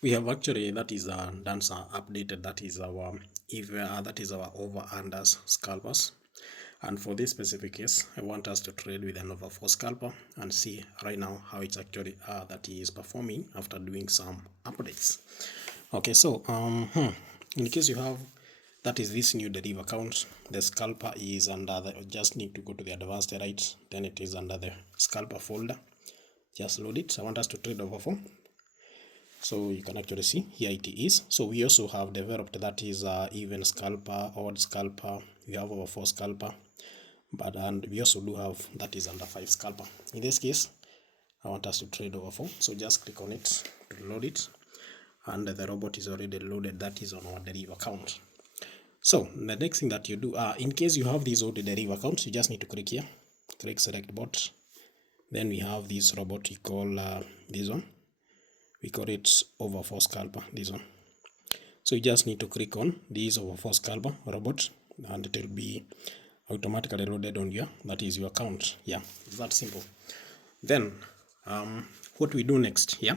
We have actually done some updated, that is our over unders scalpers. And for this specific case, I want us to trade with an over 4 scalper and see right now how it's actually that is performing after doing some updates. Okay, so in case you have that is this new Deriv account, the scalper is under the, just need to go to the advanced right, then it is under the scalper folder. Just load it. I want us to trade over 4. So you can actually see here it is. So we also have developed that is even scalper, odd scalper. We have over 4 scalper, and we also do have that is under 5 scalper. In this case, I want us to trade over 4. So just click on it to load it, and the robot is already loaded. That is on our Deriv account. So the next thing that you do, in case you have these old Deriv accounts, you just need to click here, click select bot. Then we have this robot. We call this one. We call it over 4 scalper, this one. So you just need to click on this over 4 scalper robot, and it will be automatically loaded on your, that is your account. Yeah, it's that simple. Then what we do next, yeah.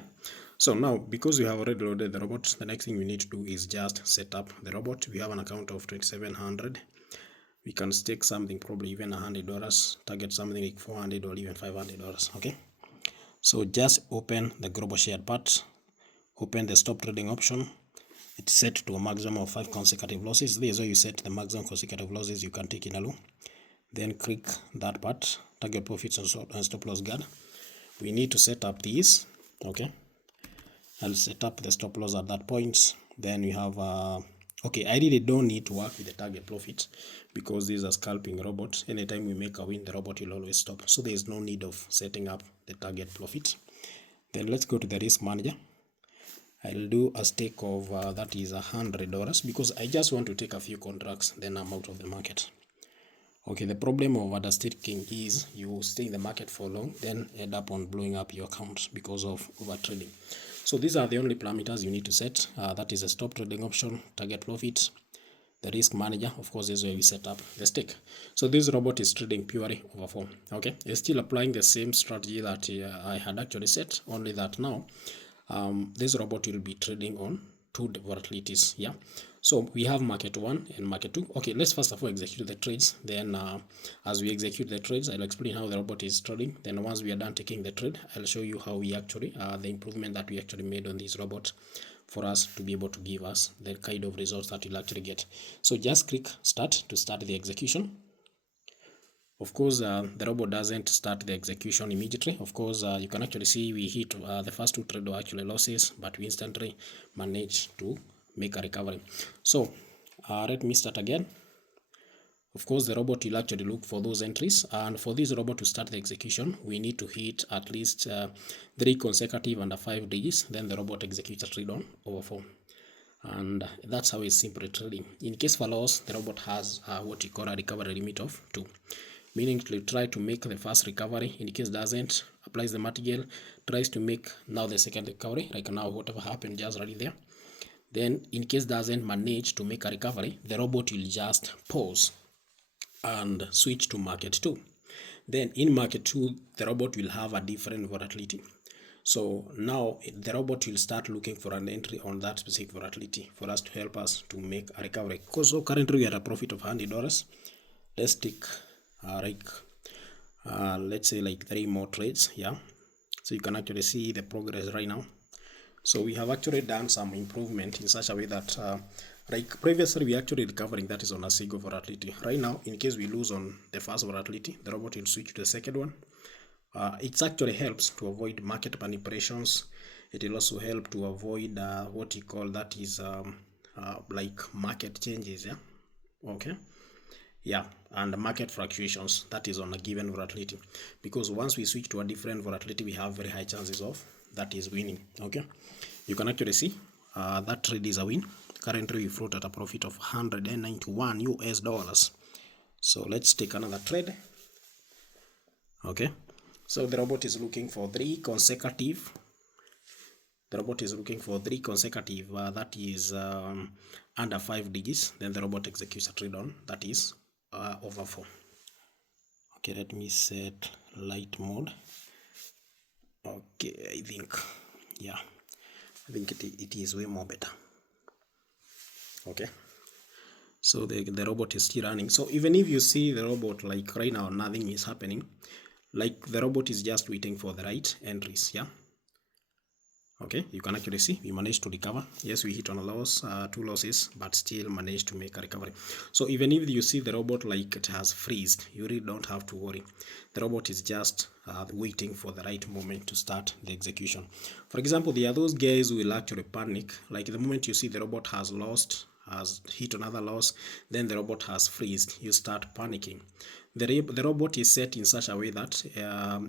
So now, because we have already loaded the robot, the next thing we need to do is just set up the robot. We have an account of 2700. We can stake something, probably even $100, target something like $400 or even $500. Okay. So just open the global shared part, open the stop trading option. It's set to a maximum of 5 consecutive losses. This is where you set the maximum consecutive losses you can take in a low. Then click that part, target profits and stop loss guard. We need to set up these. Okay. I'll set up the stop loss at that point. Then we have okay, I really don't need to work with the target profit because this is a scalping robot. Anytime we make a win, the robot will always stop. So there is no need of setting up the target profit. Then let's go to the risk manager. I'll do a stake of that is $100 because I just want to take a few contracts, then I'm out of the market. Okay, the problem of understaking is you stay in the market for long, then end up on blowing up your account because of over trading. So these are the only parameters you need to set. That is a stop trading option, target profit, the risk manager. Of course, this is where we set up the stake. So this robot is trading purely over 4. Okay, it's still applying the same strategy that I had actually set, only that now this robot will be trading on 2 volatilities. Yeah, so we have market 1 and market 2. Okay, let's first of all execute the trades. Then as we execute the trades, I'll explain how the robot is trading. Then once we are done taking the trade, I'll show you how we actually the improvement that we actually made on this robot for us to be able to give us the kind of results that we'll actually get. So just click start to start the execution. Of course, the robot doesn't start the execution immediately. Of course, you can actually see we hit the first 2 trades were actually losses, but we instantly managed to make a recovery. So let me start again. Of course, the robot will actually look for those entries, and for this robot to start the execution, we need to hit at least 3 consecutive under 5 days. Then the robot executes a trade on over 4. And that's how it's simply trading. In case for loss, the robot has what you call a recovery limit of 2. Meaning to try to make the first recovery. In case doesn't, applies the martingale, tries to make now the second recovery, like now whatever happened just right there. Then in case doesn't manage to make a recovery, the robot will just pause and switch to market 2. Then in market 2, the robot will have a different volatility. So now the robot will start looking for an entry on that specific volatility for us to help us to make a recovery. Because so currently we are at a profit of $100. Let's take let's say like 3 more trades. Yeah, so you can actually see the progress right now. So we have actually done some improvement in such a way that like previously we actually recovering that is on a single volatility. Right now, in case we lose on the first volatility, the robot will switch to the second one. It actually helps to avoid market manipulations. It will also help to avoid what you call that is like market changes. Yeah, okay. Yeah, and market fluctuations that is on a given volatility, because once we switch to a different volatility, we have very high chances of that is winning. Okay, you can actually see that trade is a win. Currently we float at a profit of $191. So let's take another trade. Okay, so the robot is looking for 3 consecutive. The robot is looking for 3 consecutive that is under 5 digits. Then the robot executes a trade on that is over 4. Okay, let me set light mode. Okay, I think, yeah, I think it is way more better. Okay, so the robot is still running. So even if you see the robot, like right now nothing is happening, like the robot is just waiting for the right entries. Yeah, okay, you can actually see we managed to recover. Yes, we hit on a loss, 2 losses, but still managed to make a recovery. So even if you see the robot like it has freezed, you really don't have to worry. The robot is just waiting for the right moment to start the execution. For example, there are those guys who will actually panic, like the moment you see the robot has hit another loss, then the robot has freezed, you start panicking. The robot is set in such a way that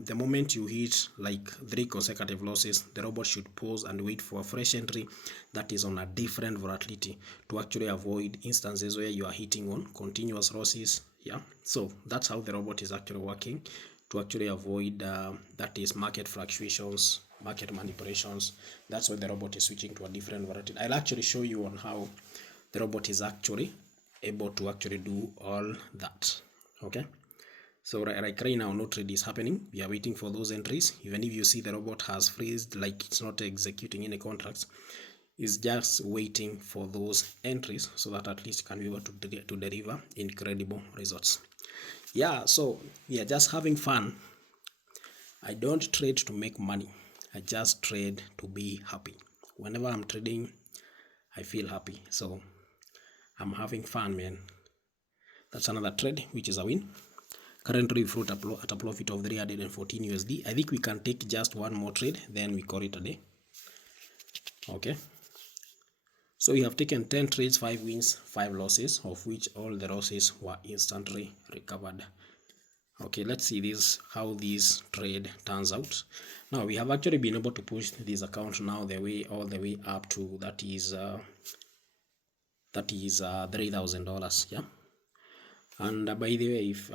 the moment you hit like 3 consecutive losses, the robot should pause and wait for a fresh entry that is on a different volatility to actually avoid instances where you are hitting on continuous losses. Yeah, so that's how the robot is actually working to actually avoid that is market fluctuations, market manipulations. That's why the robot is switching to a different volatility. I'll actually show you on how the robot is actually able to actually do all that. Okay, so right now no trade is happening. We are waiting for those entries. Even if you see the robot has freezed, like it's not executing any contracts, it's just waiting for those entries so that at least can be able to deliver incredible results. Yeah, so we are just having fun. I don't trade to make money, I just trade to be happy. Whenever I'm trading, I feel happy, so I'm having fun, man. That's another trade, which is a win. Currently we float at a profit of 314 USD. I think we can take just one more trade, then we call it a day. Okay, so we have taken 10 trades, 5 wins, 5 losses, of which all the losses were instantly recovered. Okay, let's see this, how this trade turns out. Now we have actually been able to push this account now all the way up to that is $3,000. Yeah, and by the way, if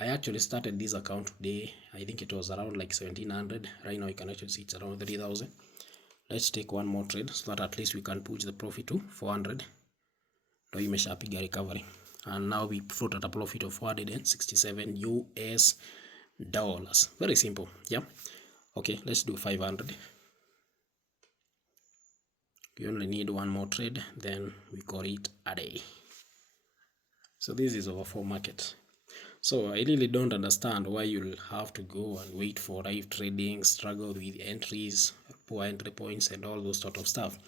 I actually started this account today, I think it was around like 1700. Right now you can actually see it's around 3000. Let's take one more trade so that at least we can push the profit to 400. Ndio imeshapiga recovery, and now we float at a profit of 467 US dollars. Very simple. Yeah, okay, let's do 500. We only need one more trade, then we call it a day. So this is our 4 market. So I really don't understand why you'll have to go and wait for live trading, struggle with entries, poor entry points, and all those sort of stuff.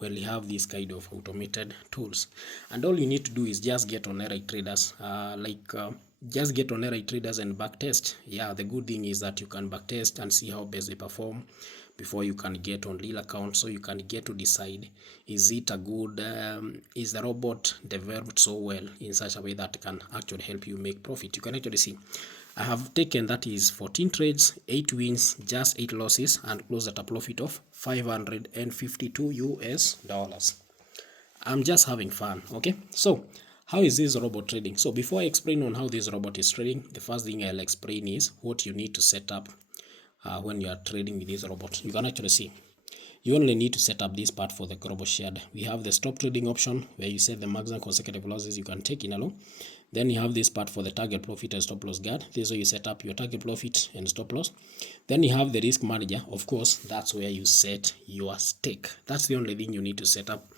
Well, you have this kind of automated tools, and all you need to do is just get on RI traders, just get on RI traders and backtest. Yeah, the good thing is that you can backtest and see how best they perform before you can get on real account, so you can get to decide, is it a good is the robot developed so well in such a way that can actually help you make profit. You can actually see I have taken that is 14 trades, 8 wins, just 8 losses, and closed at a profit of 552 US dollars. I'm just having fun. Okay, so how is this robot trading? So before I explain on how this robot is trading, the first thing I'll explain is what you need to set up when you are trading with this robot. You can actually see you only need to set up this part for the global shared. We have the stop trading option where you set the maximum consecutive losses you can take in a low. Then you have this part for the target profit and stop loss guard. This is where you set up your target profit and stop loss. Then you have the risk manager. Of course, that's where you set your stake. That's the only thing you need to set up.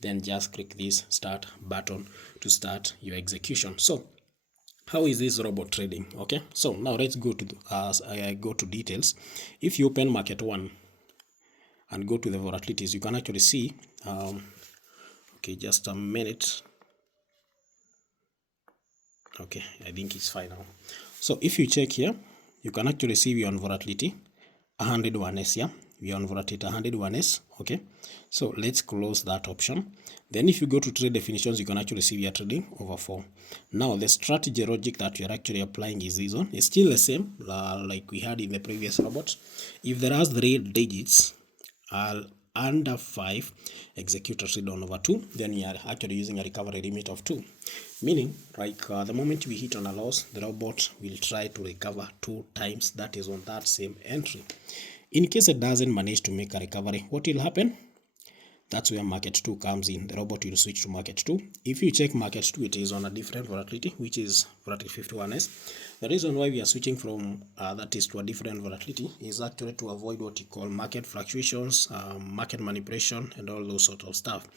Then just click this start button to start your execution. So how is this robot trading? Okay, so now let's go to details. If you open market 1 and go to the volatilities, you can actually see okay, just a minute. Okay, I think it's fine now. So if you check here, you can actually see we are on volatility 101s. Yeah, we are on volatility 101s. Okay, so let's close that option. Then if you go to trade definitions, you can actually see we are trading over 4. Now the strategy logic that we are actually applying is this one. It's still the same like we had in the previous robot. If there are 3 digits under 5, execute a trade on over 2, then you are actually using a recovery limit of 2. Meaning, like the moment we hit on a loss, the robot will try to recover 2 times that is on that same entry. In case it doesn't manage to make a recovery, what will happen? That's where market 2 comes in. The robot will switch to market 2. If you check market 2, it is on a different volatility, which is volatility 51s. The reason why we are switching from that is to a different volatility is actually to avoid what you call market fluctuations, market manipulation, and all those sort of stuff.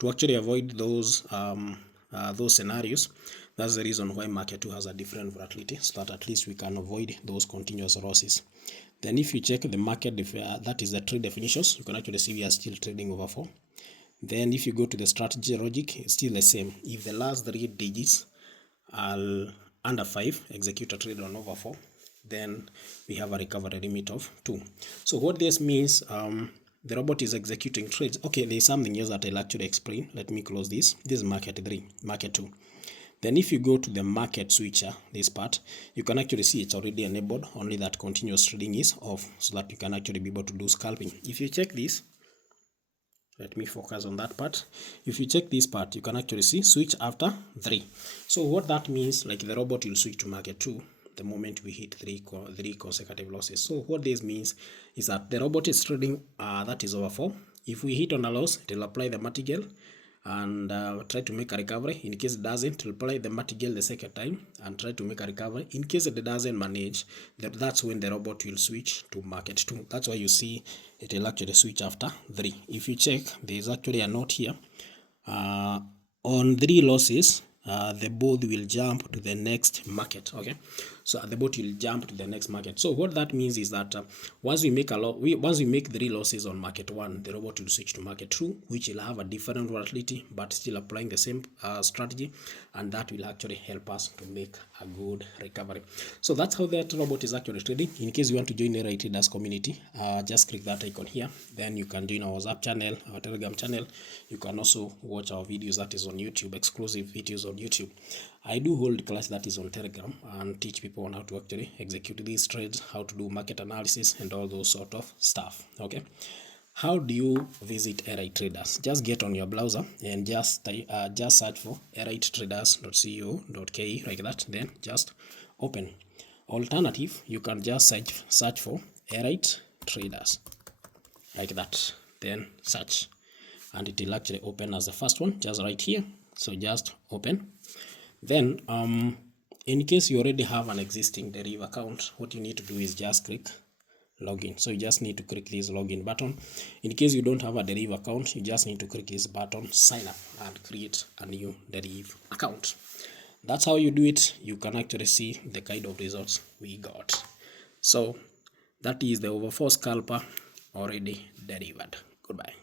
To actually avoid those scenarios, that's the reason why market 2 has a different volatility, so that at least we can avoid those continuous losses. Then if you check the market, that is the trade definitions, you can actually see we are still trading over 4. Then if you go to the strategy logic, it's still the same. If the last 3 digits are under 5, execute a trade on over 4, then we have a recovery limit of 2. So what this means, the robot is executing trades. Okay, there's something else that I'll actually explain. Let me close this. This is market 3, market 2. Then if you go to the market switcher, this part, you can actually see it's already enabled, only that continuous trading is off, so that you can actually be able to do scalping. If you check this, let me focus on that part. If you check this part, you can actually see switch after 3. So what that means, like the robot will switch to market 2 the moment we hit 3 consecutive losses. So what this means is that the robot is trading that is over 4. If we hit on a loss, it will apply the martingale and try to make a recovery. In case it doesn't, it will apply the martingale the second time and try to make a recovery. In case it doesn't manage, that's when the robot will switch to market 2. That's why you see it will actually switch after 3. If you check, there is actually a note here. On 3 losses, the boat will jump to the next market. Okay, so the boat will jump to the next market. So what that means is that once we make 3 losses on market 1, the robot will switch to market 2, which will have a different volatility but still applying the same strategy, and that will actually help us to make a good recovery. So that's how that robot is actually trading. In case you want to join the AI Traders community, just click that icon here. Then you can join our WhatsApp channel, our Telegram channel. You can also watch our videos that is on YouTube, exclusive videos on YouTube. I do hold class that is on Telegram and teach people on how to actually execute these trades, how to do market analysis, and all those sort of stuff. Okay, how do you visit AI Traders? Just get on your browser and just search for aitraders.co.ke like that. Then just open. Alternative, you can just search for AI Traders like that. Then search, and it will actually open as the first one, just right here. So just open. Then in case you already have an existing Deriv account, what you need to do is just click login. So you just need to click this login button. In case you don't have a Deriv account, you just need to click this button, sign up, and create a new Deriv account. That's how you do it. You can actually see the kind of results we got. So that is the over 4 scalper already delivered. Goodbye.